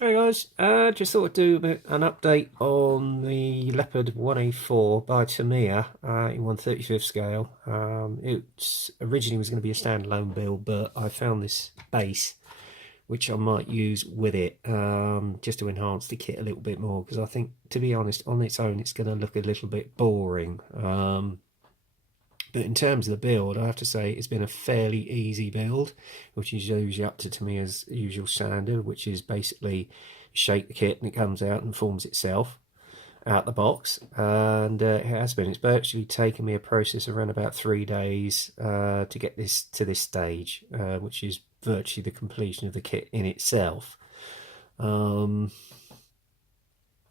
Hey guys, just thought I'd do an update on the Leopard 1A4 by Tamiya in 1/35th scale. It originally was going to be a standalone build, but I found this base which I might use with it just to enhance the kit a little bit more, because I think, to be honest, on its own it's going to look a little bit boring. But in terms of the build, I have to say it's been a fairly easy build, which is usually up to Tamiya's usual standard, which is basically shake the kit and it comes out and forms itself out the box. And it has been. It's virtually taken me a process around about 3 days to get this to this stage, which is virtually the completion of the kit in itself.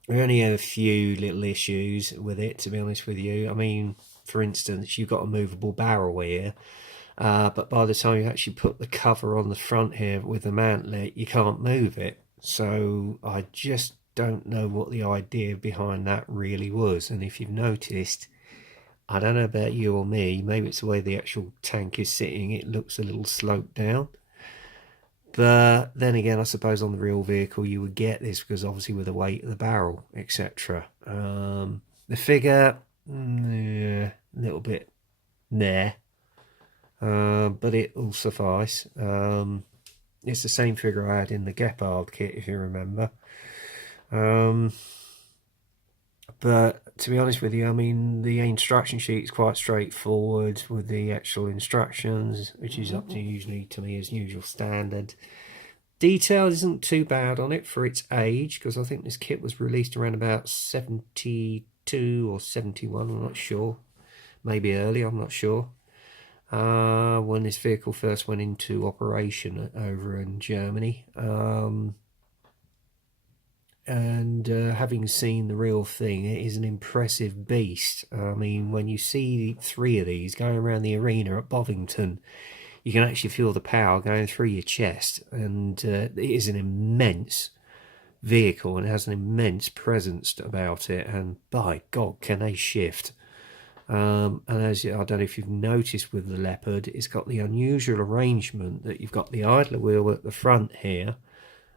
We only have a few little issues with it, to be honest with you. I mean, for instance, you've got a movable barrel here, but by the time you actually put the cover on the front here with the mantlet, you can't move it. So I just don't know what the idea behind that really was. And if you've noticed, I don't know about you or me, maybe it's the way the actual tank is sitting, it looks a little sloped down. But then again, I suppose on the real vehicle you would get this, because obviously with the weight of the barrel, etc. The figure, yeah, a little bit there, but it will suffice. It's the same figure I had in the Gepard kit, if you remember. But to be honest with you, I mean, the instruction sheet is quite straightforward with the actual instructions, which is up to usually to me as usual standard. Detail isn't too bad on it for its age, because I think this kit was released around about 72 or 71, I'm not sure. Maybe early, I'm not sure. When this vehicle first went into operation over in Germany. And having seen the real thing, it is an impressive beast. I mean, when you see 3 of these going around the arena at Bovington, you can actually feel the power going through your chest, and it is an immense vehicle and it has an immense presence about it, and by God, can they shift. And as I don't know if you've noticed with the Leopard, it's got the unusual arrangement that you've got the idler wheel at the front here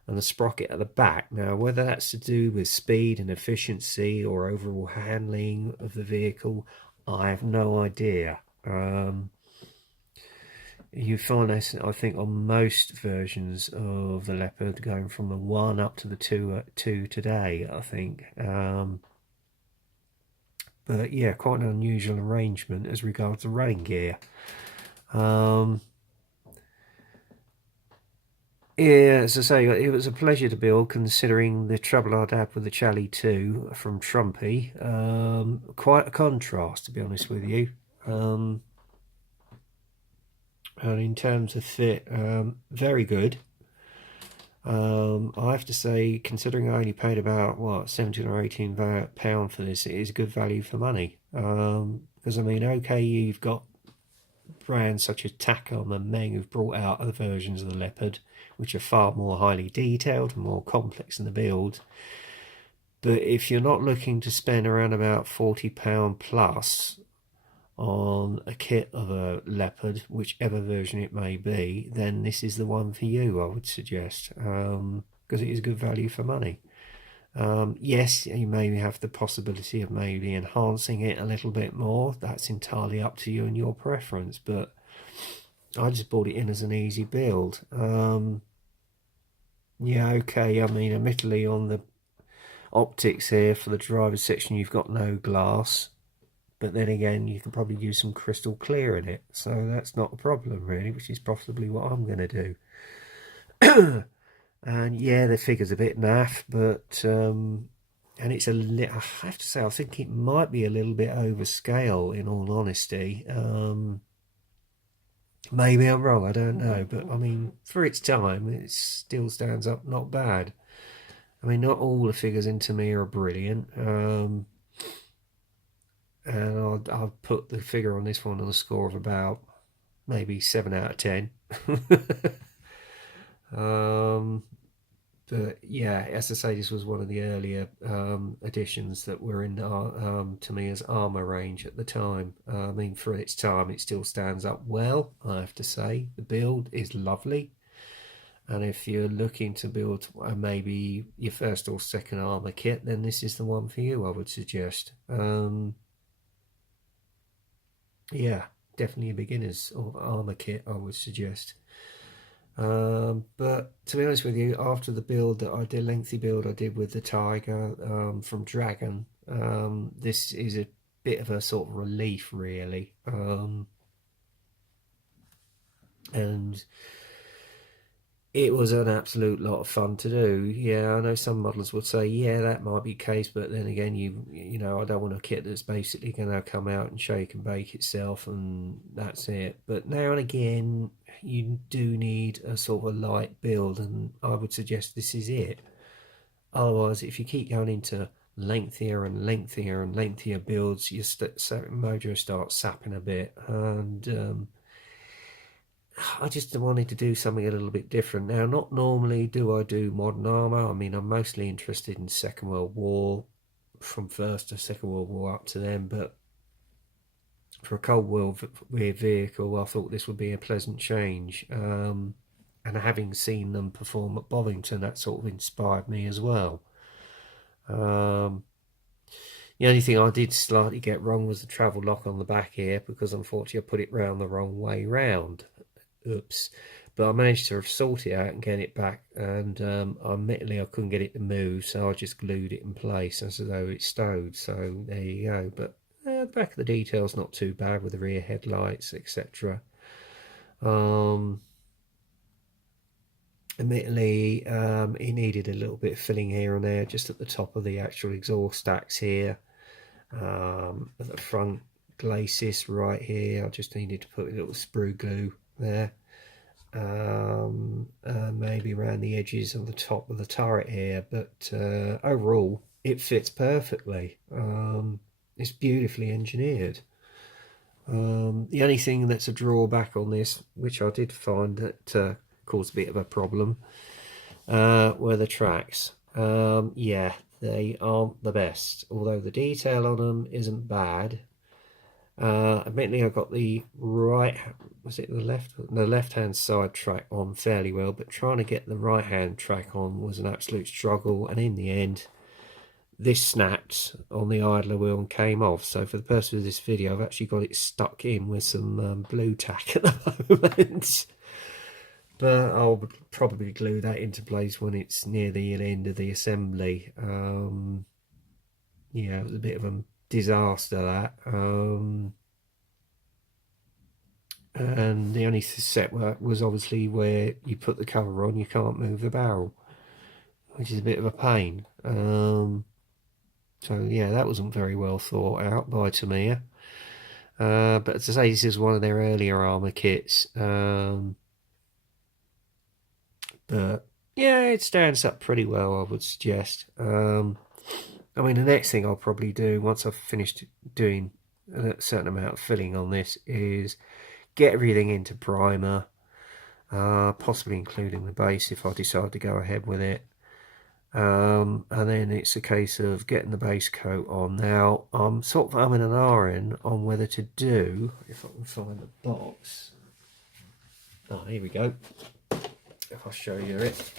and the sprocket at the back. Now, whether that's to do with speed and efficiency or overall handling of the vehicle, I have no idea. You find this, I think, on most versions of the Leopard, going from the 1 up to the 2 today, I think. But yeah, quite an unusual arrangement as regards to running gear. Yeah, as I say, it was a pleasure to build, considering the trouble I'd had with the Chally 2 from Trumpy. Quite a contrast, to be honest with you. And in terms of fit, very good. I have to say, considering I only paid about, what, 17 or 18 pound for this, it is good value for money. Because, I mean, okay, you've got brands such as Takom and Meng who've brought out other versions of the Leopard, which are far more highly detailed and more complex in the build. But if you're not looking to spend around about £40 plus on a kit of a Leopard, whichever version it may be, then this is the one for you, I would suggest, because it is good value for money. Yes, you may have the possibility of maybe enhancing it a little bit more. That's entirely up to you and your preference, but I just bought it in as an easy build. Yeah, okay, I mean, admittedly on the optics here for the driver's section you've got no glass, but then again you can probably use some crystal clear in it, so that's not a problem really, which is possibly what I'm going to do. And yeah, the figure's a bit naff, but and it's I have to say, I think it might be a little bit overscale, in all honesty. Maybe I'm wrong, I don't know, but I mean, for its time, it still stands up not bad. I mean, not all the figures into me are brilliant, and I'll put the figure on this one on a score of about maybe 7 out of 10. But yeah, as I say, this was one of the earlier editions that were in Tamiya's armour range at the time. I mean, for its time, it still stands up well, I have to say. The build is lovely. And if you're looking to build maybe your first or second armor kit, then this is the one for you, I would suggest. Yeah, definitely a beginner's or armor kit, I would suggest. But to be honest with you, after the build that I did, lengthy build I did with the Tiger from Dragon, this is a bit of a sort of relief, really. And it was an absolute lot of fun to do. Yeah, I know some models would say, yeah, that might be the case, but then again, you know, I don't want a kit that's basically going to come out and shake and bake itself, and that's it. But now and again, you do need a sort of a light build, and I would suggest this is it. Otherwise, if you keep going into lengthier and lengthier and lengthier builds, your mojo starts sapping a bit, and I just wanted to do something a little bit different. Now, not normally do I do modern armour. I mean, I'm mostly interested in Second World War, from First to Second World War up to then, but for a Cold War vehicle, I thought this would be a pleasant change. And having seen them perform at Bovington, that sort of inspired me as well. The only thing I did slightly get wrong was the travel lock on the back here, because unfortunately I put it round the wrong way round. Oops. But I managed to sort it out and get it back, and admittedly I couldn't get it to move, so I just glued it in place as though it stowed. So there you go. But the back of the detail's not too bad with the rear headlights, etc. Admittedly, it needed a little bit of filling here and there, just at the top of the actual exhaust stacks here. At the front glacis right here, I just needed to put a little sprue glue there. Maybe around the edges of the top of the turret here, but overall it fits perfectly. It's beautifully engineered. The only thing that's a drawback on this, which I did find that caused a bit of a problem, were the tracks. Yeah, they aren't the best, although the detail on them isn't bad. Admittedly, I got the left hand side track on fairly well, but trying to get the right hand track on was an absolute struggle, and in the end this snapped on the idler wheel and came off. So for the purpose of this video, I've actually got it stuck in with some blue tack at the moment. But I'll probably glue that into place when it's near the end of the assembly. Yeah, it was a bit of a disaster, that. And the only setback was obviously where you put the cover on, you can't move the barrel, which is a bit of a pain. So yeah, that wasn't very well thought out by Tamiya. But as I say, this is one of their earlier armour kits. But yeah, it stands up pretty well, I would suggest. I mean, the next thing I'll probably do once I've finished doing a certain amount of filling on this is get everything into primer, possibly including the base if I decide to go ahead with it. And then it's a case of getting the base coat on. Now, I'm sort of umming and ahhing on whether to do, if I can find the box. Oh, here we go. If I show you it.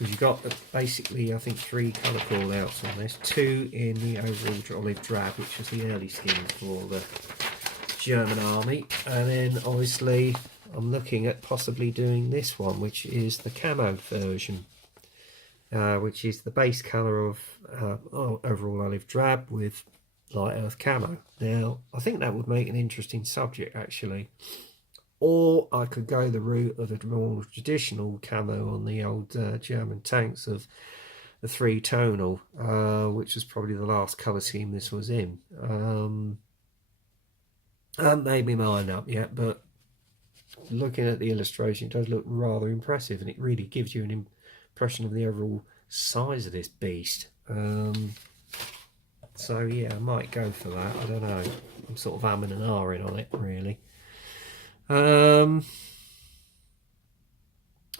You've got basically, I think, 3 colour call outs on this. 2 in the overall olive drab, which was the early skins for the German army. And then obviously I'm looking at possibly doing this one, which is the camo version, which is the base colour of overall olive drab with light earth camo. Now, I think that would make an interesting subject, actually. Or I could go the route of a more traditional camo on the old German tanks of the 3-tonal, which was probably the last colour scheme this was in. I haven't made my mind up yet, but looking at the illustration, it does look rather impressive, and it really gives you an impression of the overall size of this beast. So yeah, I might go for that. I don't know. I'm sort of umming and ahhing on it, really. I don't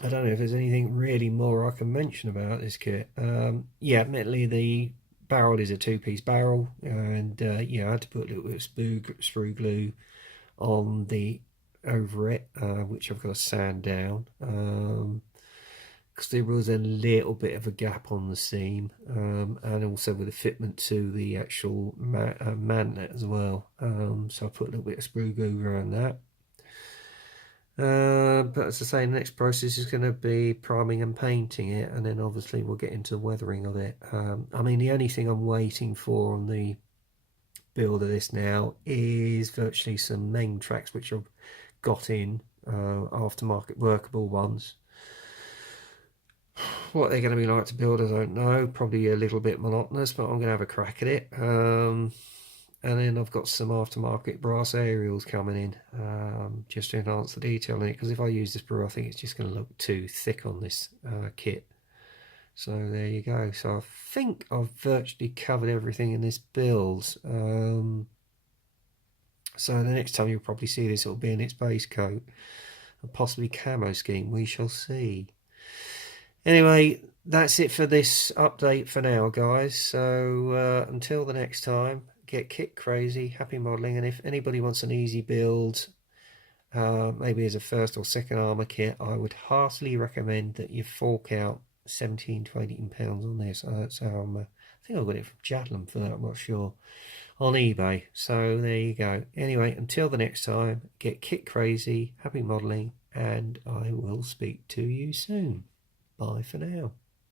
know if there's anything really more I can mention about this kit. Yeah, admittedly the barrel is a 2-piece barrel, and yeah, I had to put a little bit of sprue glue on the over it, which I've got to sand down, because there was a little bit of a gap on the seam, and also with the fitment to the actual manlet as well. So I put a little bit of sprue glue around that. But as I say, the next process is going to be priming and painting it, and then obviously we'll get into the weathering of it. I mean, the only thing I'm waiting for on the build of this now is virtually some main tracks which I've got in, aftermarket workable ones. What they're going to be like to build, I don't know. Probably a little bit monotonous, but I'm going to have a crack at it. And then I've got some aftermarket brass aerials coming in, just to enhance the detail in it, because if I use this burr, I think it's just going to look too thick on this kit. So there you go. So I think I've virtually covered everything in this build. So the next time you'll probably see this, it'll be in its base coat and possibly camo scheme. We shall see. Anyway, that's it for this update for now, guys. So until the next time, get kit crazy, happy modelling, and if anybody wants an easy build, maybe as a first or second armour kit, I would heartily recommend that you fork out £17 to £18 on this. I think I got it from Jadlam for that, I'm not sure, on eBay. So there you go. Anyway, until the next time, get kit crazy, happy modelling, and I will speak to you soon. Bye for now.